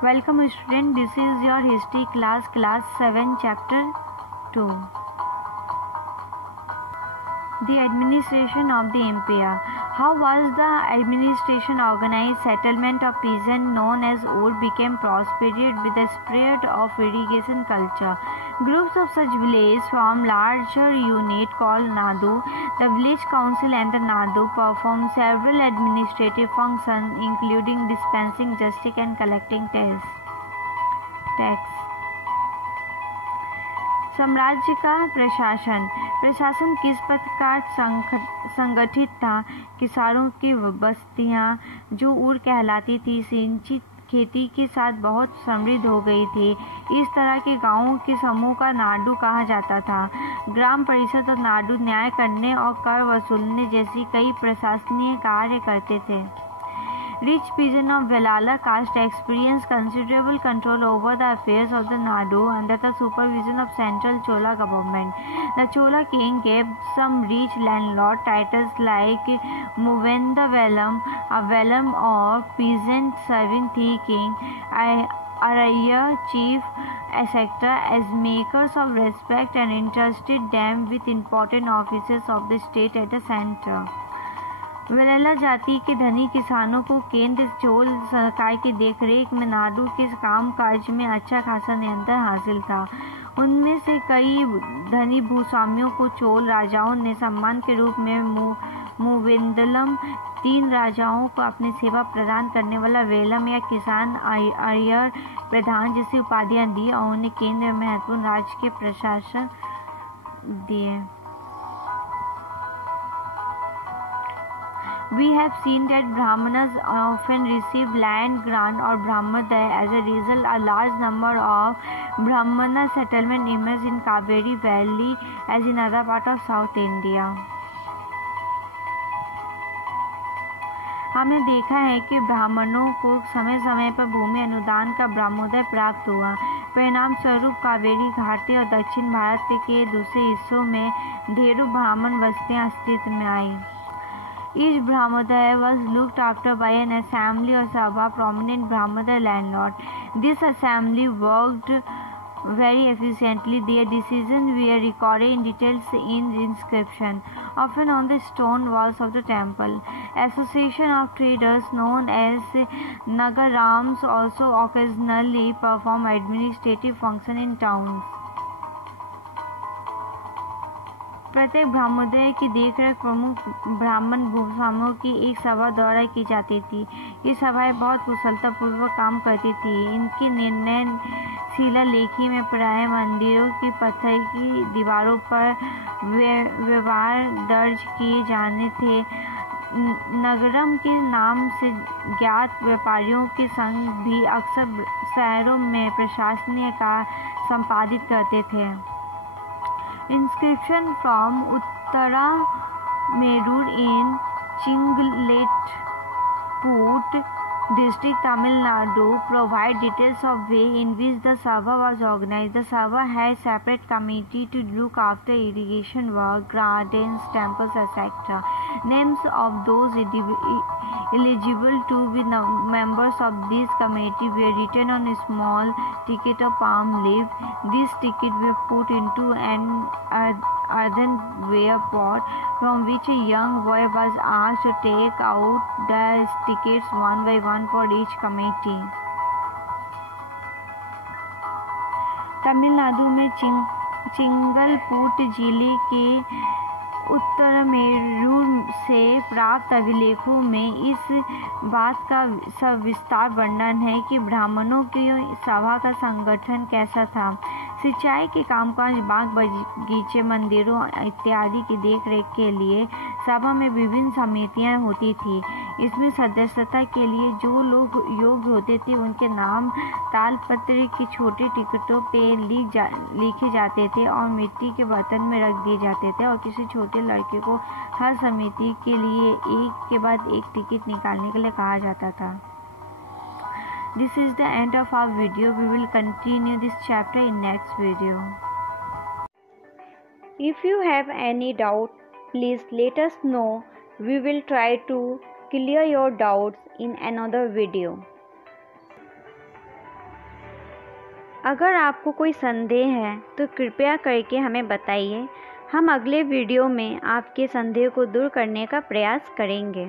Welcome student, this is your history class 7 chapter 2. The administration of the empire. How was the administration organized? Settlement of peasants known as Ur became prospered with the spread of irrigation culture. Groups of such villages formed larger unit called Nadu. The village council and the Nadu performed several administrative functions including dispensing justice and collecting tax. साम्राज्य का प्रशासन किस प्रकार संगठित था? किसानों की बस्तियां जो ऊर कहलाती थी सिंचित खेती के साथ बहुत समृद्ध हो गई थी। इस तरह के गांवों के समूह का नाडु कहा जाता था। ग्राम परिषद और नाडु न्याय करने और कर वसूलने जैसी कई प्रशासनीय कार्य करते थे। Rich peasants of Velala caste experienced considerable control over the affairs of the Nadu under the supervision of central Chola government. The Chola king gave some rich landlord titles like Muvendavelam, a Velam or peasant serving the king, Araya chief, etc. as makers of respect and entrusted them with important offices of the state at the center. Vellala जाति के धनी किसानों को केंद्र चोल सरकार की देखरेख में नाडु के काम काज में अच्छा खासा नियंत्रण हासिल था। उनमें से कई धनी भूस्वामियों को चोल राजाओं ने सम्मान के रूप में मूवेंदलम, 3 राजाओं को अपनी सेवा प्रदान करने वाला वेलम या किसान अय्यर प्रधान जैसी उपाधियां दी और उन्हें केंद्र में महत्वपूर्ण राज्य के प्रशासन दिए। We have seen that Brahmanas often receive land grant or Brahmadaya. As a result, a large number of Brahmana settlements emerged in Kaveri Valley as in other parts of South India. हमने देखा है कि ब्राह्मणों को समय समय पर भूमि अनुदान का ब्रह्मोदय प्राप्त हुआ। परिणाम स्वरूप कावेरी घाटी और दक्षिण भारत के दूसरे हिस्सों में ढेरों ब्राह्मण बस्तियां अस्तित्व में आई। Each Brahmadaya was looked after by an assembly or sabha, prominent Brahmada landlord. This assembly worked very efficiently. Their decisions were recorded in details in inscription, often on the stone walls of the temple. Association of traders known as Nagarams also occasionally perform administrative function in towns. प्रत्येक ब्रह्मोदय की देखरेख प्रमुख ब्राह्मण भूस्वामियों की एक सभा द्वारा की जाती थी। ये सभाएं बहुत कुशलतापूर्वक काम करती थी। इनकी निर्णय शिलालेखी में प्राय मंदिरों की पत्थर की दीवारों पर व्यवहार दर्ज किए जाने थे। नगरम के नाम से ज्ञात व्यापारियों के संघ भी अक्सर शहरों में प्रशासनीय कार्य संपादित करते थे। Inscription from Uttara Merur in Chingletput district, Tamil Nadu provide details of way in which the Sabha was organized. The Sabha had separate committee to look after irrigation work, gardens, temples, etc. Names of those eligible to be members of this committee were written on a small ticket of palm leaf. These tickets were put into an earthenware pot from which a young boy was asked to take out the tickets one by one for each committee. Tamil Nadu में चिंगलपूट जिले के उत्तरमेरूर से प्राप्त अभिलेखों में इस बात का सविस्तार वर्णन है कि ब्राह्मणों की सभा का संगठन कैसा था। सिंचाई के कामकाज, बाग बगीचे, मंदिरों इत्यादि की देखरेख के लिए सभा में विभिन्न समितियां होती थी। इसमें सदस्यता के लिए जो लोग योग्य होते थे उनके नाम तालपत्र की छोटे टिकटों पे लिखे जाते थे और मिट्टी के बर्तन में रख दिए जाते थे और किसी छोटे लड़के को हर समिति के लिए एक के बाद एक टिकट निकालने के लिए कहा जाता था। This is the end of our video. We will continue this chapter in next video. If you have any doubt, please let us know. We will try to clear your doubts in another video. अगर आपको कोई संदेह है तो कृपया करके हमें बताइए। हम अगले वीडियो में आपके संदेह को दूर करने का प्रयास करेंगे।